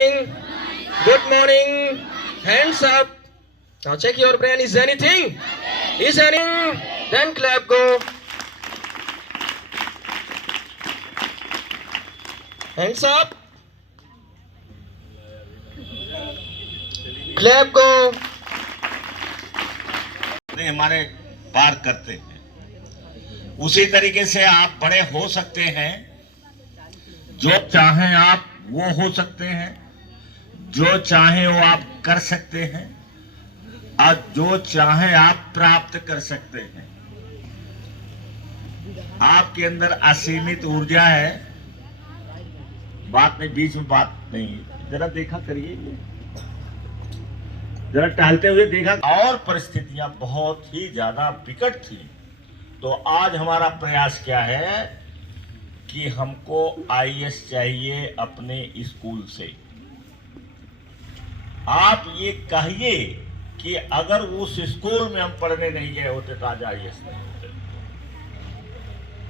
Good morning. Hands up. Now check your brain. Is anything? Is anything? Then clap. Go. Hands up. Clap. Go. हमारे पार करते हैं, उसी तरीके से आप बड़े हो सकते हैं। जो चाहें आप वो हो सकते हैं, जो चाहें वो आप कर सकते हैं, और जो चाहें आप प्राप्त कर सकते हैं। आपके अंदर असीमित ऊर्जा है। बात नहीं, बीच में बात नहीं, जरा देखा करिए, जरा टहलते हुए देखा। और परिस्थितियां बहुत ही ज्यादा विकट थी। तो आज हमारा प्रयास क्या है कि हमको आईएएस चाहिए अपने स्कूल से। आप ये कहिए कि अगर उस स्कूल में हम पढ़ने नहीं गए होते तो आज आईएएस नहीं होते।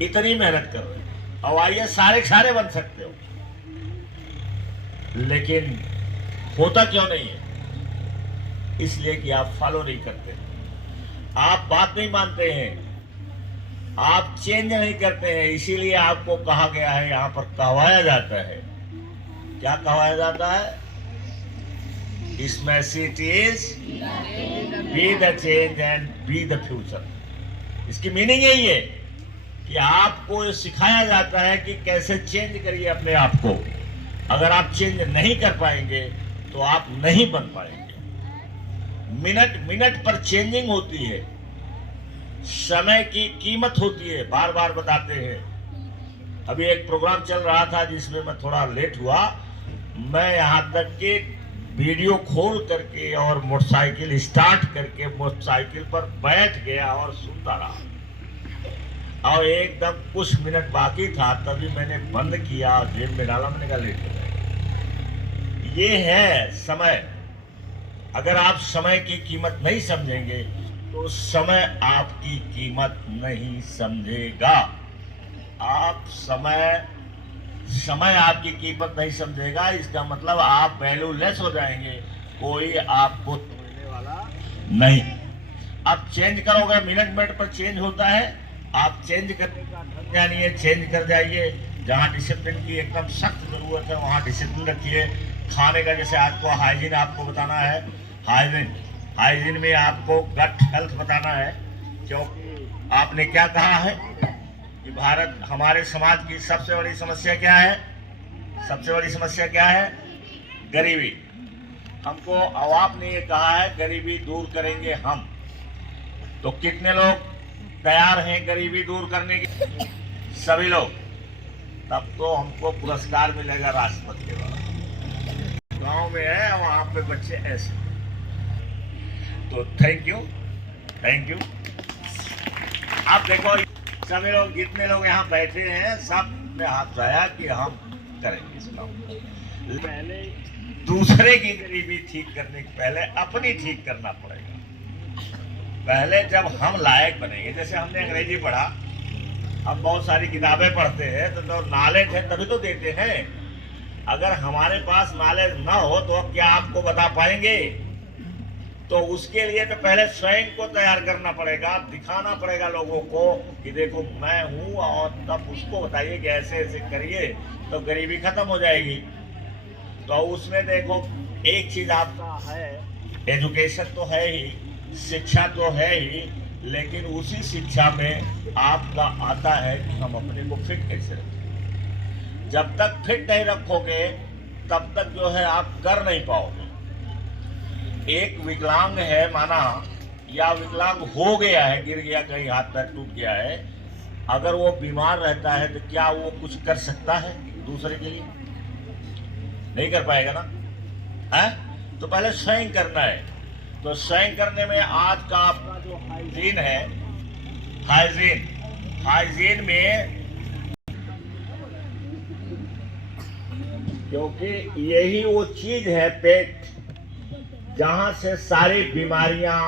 इतनी मेहनत कर रहे हैं और आईएएस सारे सारे बन सकते हो, लेकिन होता क्यों नहीं है? इसलिए कि आप फॉलो नहीं करते, आप बात नहीं मानते हैं, आप चेंज नहीं करते हैं। इसीलिए आपको कहा गया है, यहां पर कहवाया जाता है। क्या कहवाया जाता है? इस message is be the change and be the future. इसकी मीनिंग यही है कि आपको सिखाया जाता है कि कैसे चेंज करिए अपने आप को। अगर आप चेंज नहीं कर पाएंगे तो आप नहीं बन पाएंगे। मिनट मिनट पर चेंजिंग होती है, समय की कीमत होती है, बार बार बताते हैं। अभी एक प्रोग्राम चल रहा था जिसमें मैं थोड़ा लेट हुआ। मैं यहां तक कि वीडियो खोल करके और मोटरसाइकिल स्टार्ट करके मोटरसाइकिल पर बैठ गया और सुनता रहा, और एकदम कुछ मिनट बाकी था तभी मैंने बंद किया, जेब में डाला, मैंने कहा लेट हो जाएगा। ये है समय। अगर आप समय की कीमत नहीं समझेंगे तो समय आपकी कीमत नहीं समझेगा। आप समय आपकी कीमत नहीं समझेगा, इसका मतलब आप वैल्यूलेस हो जाएंगे, कोई आपको तोड़ने वाला नहीं। आप चेंज करोगे, मिनट मिनट पर चेंज होता है। आप चेंज करने का ढंग जानिए, चेंज कर जाइए। जहाँ डिसिप्लिन की एकदम सख्त जरूरत है वहाँ डिसिप्लिन रखिए। खाने का, जैसे आपको हाइजीन आपको बताना है, हाइजीन में आपको गट हेल्थ बताना है। क्योंकि आपने क्या कहा है कि भारत, हमारे समाज की सबसे बड़ी समस्या क्या है? सबसे बड़ी समस्या क्या है? गरीबी। हमको, और आपने ये कहा है गरीबी दूर करेंगे हम। तो कितने लोग तैयार हैं गरीबी दूर करने की? सभी लोग। तब तो हमको पुरस्कार मिलेगा राष्ट्रपति वाला। गांव में है, वहां पे बच्चे ऐसे। तो थैंक यू। आप देखो, सभी लोग, जितने लोग यहाँ बैठे हैं, सब ने हाथ उठाया कि हम करेंगे इस काम। पहले दूसरे की गरीबी ठीक करने के पहले अपनी ठीक करना पड़ेगा। पहले जब हम लायक बनेंगे, जैसे हमने अंग्रेजी पढ़ा, हम बहुत सारी किताबें पढ़ते हैं, तो नॉलेज है तभी तो देते हैं। अगर हमारे पास नॉलेज ना हो तो क्या आपको बता पाएंगे? तो उसके लिए तो पहले स्वयं को तैयार करना पड़ेगा, दिखाना पड़ेगा लोगों को कि देखो मैं हूं, और तब उसको बताइए कि ऐसे ऐसे करिए तो गरीबी खत्म हो जाएगी। तो उसमें देखो, एक चीज आपका है, एजुकेशन तो है ही, शिक्षा तो है ही, लेकिन उसी शिक्षा में आपका आता है कि हम अपने को फिट कैसे रखें। जब तक फिट नहीं रखोगे तब तक जो है आप कर नहीं पाओगे। एक विकलांग है माना, या विकलांग हो गया है, गिर गया, कहीं हाथ पैर टूट गया है, अगर वो बीमार रहता है तो क्या वो कुछ कर सकता है दूसरे के लिए? नहीं कर पाएगा ना, है? तो पहले स्वयं करना है। तो स्वयं करने में आज का आपका जो हाइजीन है, हाइजीन में, क्योंकि यही वो चीज है, पेट, जहां से सारी बीमारियां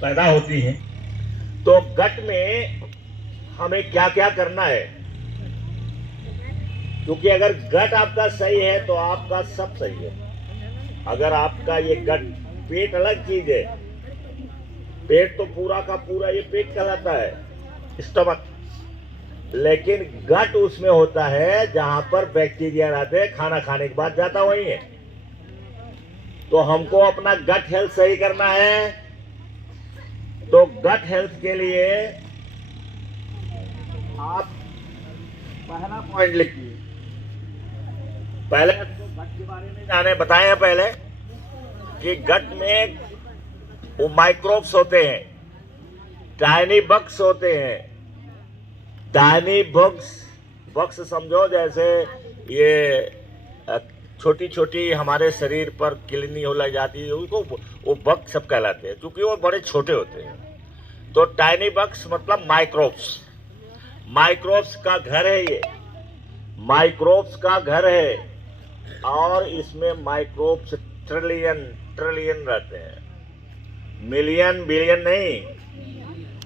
पैदा होती हैं। तो गट में हमें क्या क्या करना है? क्योंकि अगर गट आपका सही है तो आपका सब सही है। अगर आपका ये गट, पेट अलग चीज है, पेट तो पूरा का पूरा ये पेट कहलाता है, स्टमक, लेकिन गट उसमें होता है जहां पर बैक्टीरिया रहते हैं, खाना खाने के बाद जाता वही है। तो हमको अपना गट हेल्थ सही करना है, तो गट हेल्थ के लिए आप पहला पॉइंट लिखिए। पहले गट के बारे में जाने बताए पहले कि गट में वो माइक्रोब्स होते हैं, टाइनी बग्स होते हैं। टाइनी बग्स समझो जैसे ये छोटी छोटी हमारे शरीर पर किलनी हो लग जाती है, उसको वो बग सब कहलाते हैं, क्योंकि वो बड़े छोटे होते हैं। तो टाइनी बग्स मतलब माइक्रोब्स का घर है, ये माइक्रोब्स का घर है। और इसमें माइक्रोब्स ट्रिलियन रहते हैं, मिलियन बिलियन नहीं,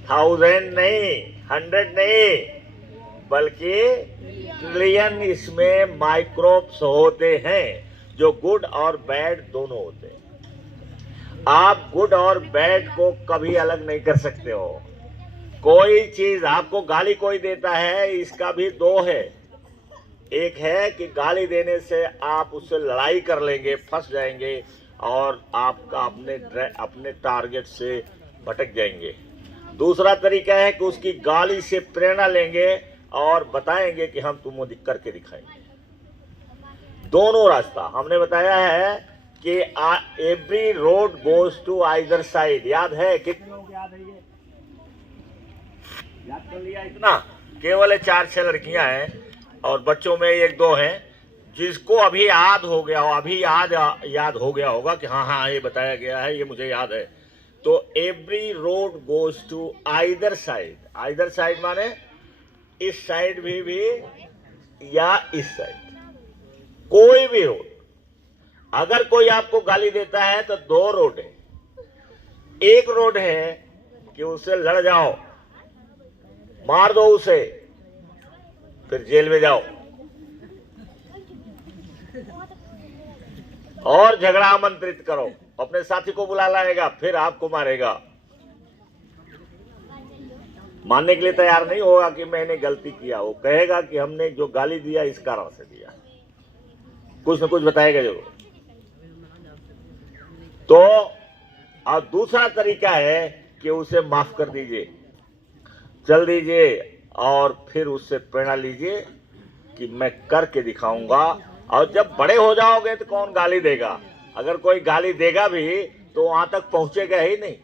1000 नहीं, 100 नहीं, बल्कि ट्रिलियन इसमें माइक्रोब्स होते हैं, जो गुड और बैड दोनों होते हैं। आप गुड और बैड को कभी अलग नहीं कर सकते हो। कोई चीज आपको गाली कोई देता है, इसका भी दो है। एक है कि गाली देने से आप उससे लड़ाई कर लेंगे, फंस जाएंगे और आपका अपने टारगेट से भटक जाएंगे। दूसरा तरीका है कि उसकी गाली से प्रेरणा लेंगे और बताएंगे कि हम तुमको करके दिखाएंगे। दोनों रास्ता हमने बताया है कि every road goes to either side. याद है? कितने लोग याद है? ये याद कर लिया? इतना केवल 4-6 लड़कियां हैं और बच्चों में 1-2 हैं जिसको अभी याद हो गया हो, अभी याद हो गया होगा कि हाँ ये बताया गया है, ये मुझे याद है। तो every road goes to either side. Either side माने इस साइड भी या इस साइड, कोई भी रोड। अगर कोई आपको गाली देता है तो 2 रोड है। एक रोड है कि उससे लड़ जाओ, मार दो उसे, फिर जेल में जाओ और झगड़ा आमंत्रित करो, अपने साथी को बुला लाएगा, फिर आपको मारेगा। मानने के लिए तैयार नहीं होगा कि मैंने गलती किया, वो कहेगा कि हमने जो गाली दिया इस कारण से दिया, कुछ न कुछ बताएगा जरूर। तो और दूसरा तरीका है कि उसे माफ कर दीजिए, चल दीजिए और फिर उससे प्रेरणा लीजिए कि मैं करके दिखाऊंगा। और जब बड़े हो जाओगे तो कौन गाली देगा? अगर कोई गाली देगा भी तो वहां तक पहुंचेगा ही नहीं।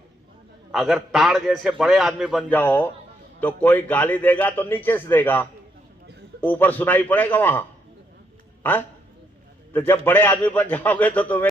अगर ताड़ जैसे बड़े आदमी बन जाओ तो कोई गाली देगा तो नीचे से देगा, ऊपर सुनाई पड़ेगा वहां। तो जब बड़े आदमी बन जाओगे तो तुम्हें